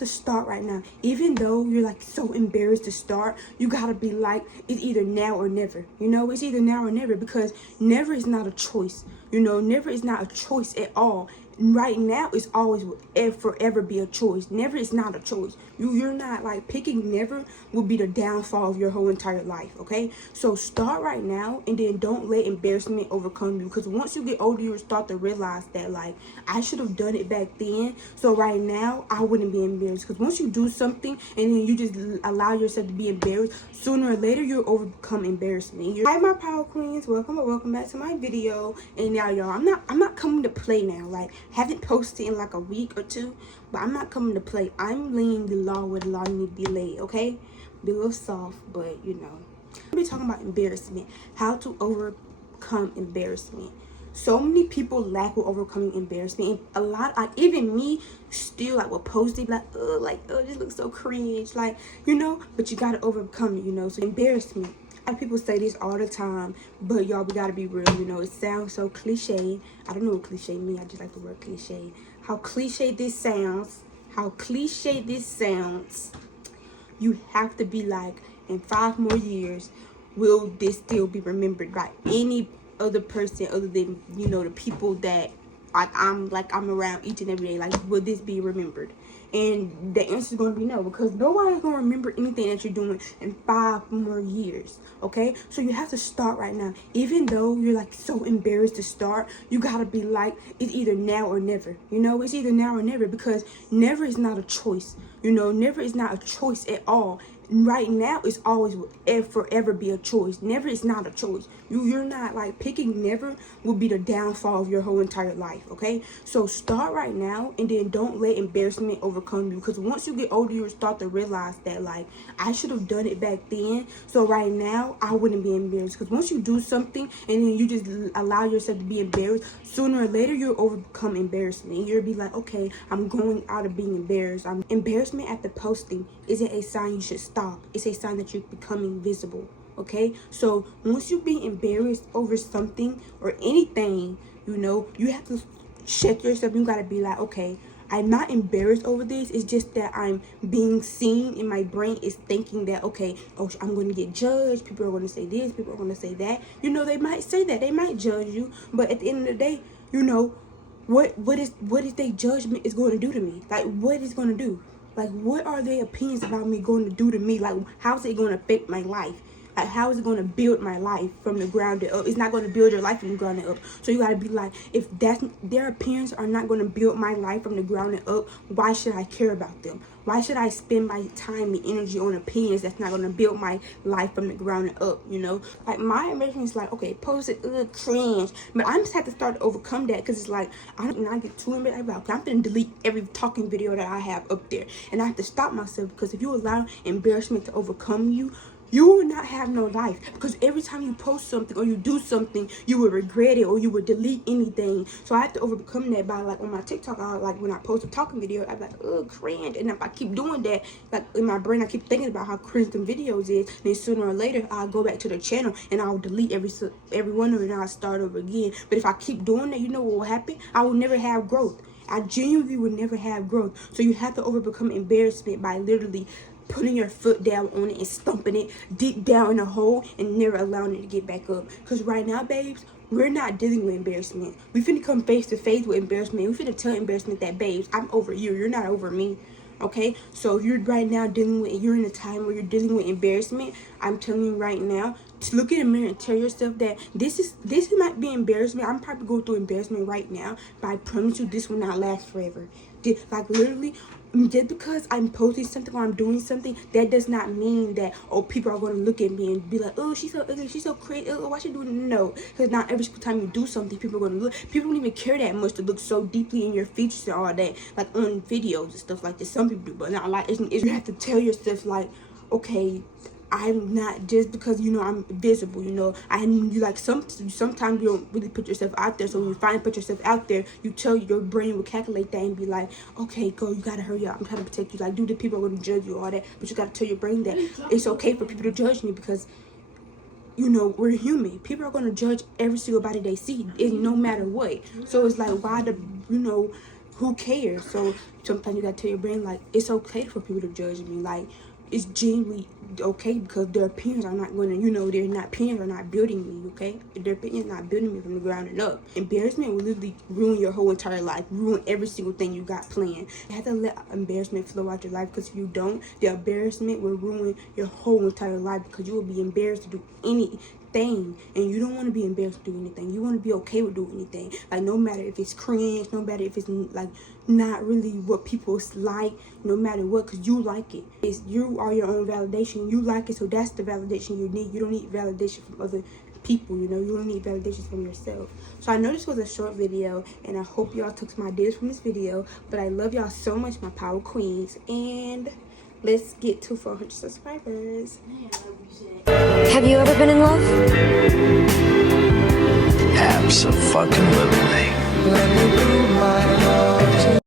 to start right now. Even though you're like so embarrassed to start, you gotta be like, it's either now or never. You know, it's either now or never, because never is not a choice. You know, never is not a choice at all. Right now is always will forever be a choice. Never is not a choice. You're not like picking never will be the downfall of your whole entire life. Okay, so start right now, and then don't let embarrassment overcome you, because once you get older, you'll start to realize that like, I should have done it back then, so right now I wouldn't be embarrassed. Because once you do something and then you just allow yourself to be embarrassed, sooner or later you'll overcome embarrassment. Hi my power queens, welcome back to my video. And now y'all, I'm not coming to play now. Like, haven't posted in like a week or two, but I'm not coming to play. I'm laying the law where the law need to be laid. Okay, be a little soft, but you know, we're talking about embarrassment, how to overcome embarrassment. So many people lack with overcoming embarrassment, and a lot, like even me, still like will post it like, oh, this looks so cringe, like, you know. But you gotta overcome it, you know. So embarrassment, a lot of people say this all the time, but y'all, we gotta be real, you know. It sounds so cliche. I don't know what cliche means. I just like the word cliche. How cliche this sounds. You have to be like, in 5 more years, will this still be remembered by any other person other than, you know, the people that I'm around each and every day? Like, will this be remembered? And the answer is going to be no, because nobody's going to remember anything that you're doing in 5 more years. Okay, so you have to start right now. Even though you're like so embarrassed to start, you got to be like, it's either now or never. You know, it's either now or never, because never is not a choice. You know, never is not a choice at all. Right now is always will forever be a choice. Never is not a choice. You're not like picking never will be the downfall of your whole entire life. Okay, so start right now, and then don't let embarrassment overcome you, because once you get older, you'll start to realize that like, I should have done it back then, so right now I wouldn't be embarrassed. Because once you do something and then you just allow yourself to be embarrassed, sooner or later you'll overcome embarrassment. You'll be like, okay, I'm going out of being embarrassed. Embarrassment after posting isn't a sign you should stop. It's a sign that you're becoming visible. Okay, so once you be embarrassed over something or anything, you know, you have to check yourself. You gotta be like, okay, I'm not embarrassed over this. It's just that I'm being seen, and my brain is thinking that, okay, oh, I'm going to get judged. People are going to say this. People are going to say that. You know, they might say that. They might judge you. But at the end of the day, you know, what is their judgment is going to do to me? Like, what is going to do? Like, what are their opinions about me going to do to me? Like, how's it going to affect my life? Like, how is it going to build my life from the ground up? It's not going to build your life from the ground up. So you got to be like, if that's their opinions are not going to build my life from the ground up, why should I care about them? Why should I spend my time and energy on opinions that's not going to build my life from the ground up, you know? Like, my emotion is like, okay, post it, cringe. But I just have to start to overcome that, because it's like, I don't not get too embarrassed about it. I'm going to delete every talking video that I have up there. And I have to stop myself, because if you allow embarrassment to overcome you, you will not have no life. Because every time you post something or you do something, you will regret it, or you will delete anything. So I have to overcome that by, like, on my TikTok, like when I post a talking video, I'm like, oh, cringe. And if I keep doing that, like in my brain, I keep thinking about how cringe them videos is. Then sooner or later, I'll go back to the channel and I'll delete every one of it, and I'll start over again. But if I keep doing that, you know what will happen? I will never have growth. I genuinely will never have growth. So you have to overcome embarrassment by literally putting your foot down on it and stumping it deep down in a hole and never allowing it to get back up. Because right now, babes, we're not dealing with embarrassment. We finna come face to face with embarrassment. We finna tell embarrassment that, babes, I'm over you. You're not over me. Okay, so if you're right now you're in a time where you're dealing with embarrassment, I'm telling you right now to look in the mirror and tell yourself that this might be embarrassment. I'm probably going through embarrassment right now, but I promise you this will not last forever. Like, literally, just because I'm posting something or I'm doing something, that does not mean that, oh, people are going to look at me and be like, oh, she's so ugly, she's so crazy, oh, why she doing? No, because not every single time you do something, people are going to look. People don't even care that much to look so deeply in your features and all that, like on videos and stuff like that. Some people do, but not like you have to tell yourself, like, okay, I'm not, just because, you know, I'm visible, you know, you like sometimes you don't really put yourself out there. So when you finally put yourself out there, you tell your brain will calculate that and be like, okay, girl, you gotta hurry up, I'm trying to protect you. Like, dude, the people are gonna judge you, all that, but you gotta tell your brain that it's okay for people to judge me, because, you know, we're human. People are gonna judge every single body they see. It's no matter what. So it's like, why you know, who cares? So sometimes you gotta tell your brain, like, it's okay for people to judge me. Like, it's genuinely okay, because their opinions are not going to, you know, their opinions are not building me, okay? Their opinions are not building me from the ground up. Embarrassment will literally ruin your whole entire life, ruin every single thing you got planned. You have to let embarrassment flow out your life, because if you don't, the embarrassment will ruin your whole entire life, because you will be embarrassed to do anything, and you don't want to be embarrassed to do anything. You want to be okay with doing anything, like, no matter if it's cringe, no matter if it's like not really what people like, no matter what, because you like it. It's, you are your own validation. You like it, so that's the validation you need. You don't need validation from other people, you know. You don't need validation from yourself. So I know this was a short video, and I hope y'all took some ideas from this video, but I love y'all so much, my power queens, and let's get to 400 subscribers. Have you ever been in love? Abso-fucking-lutely.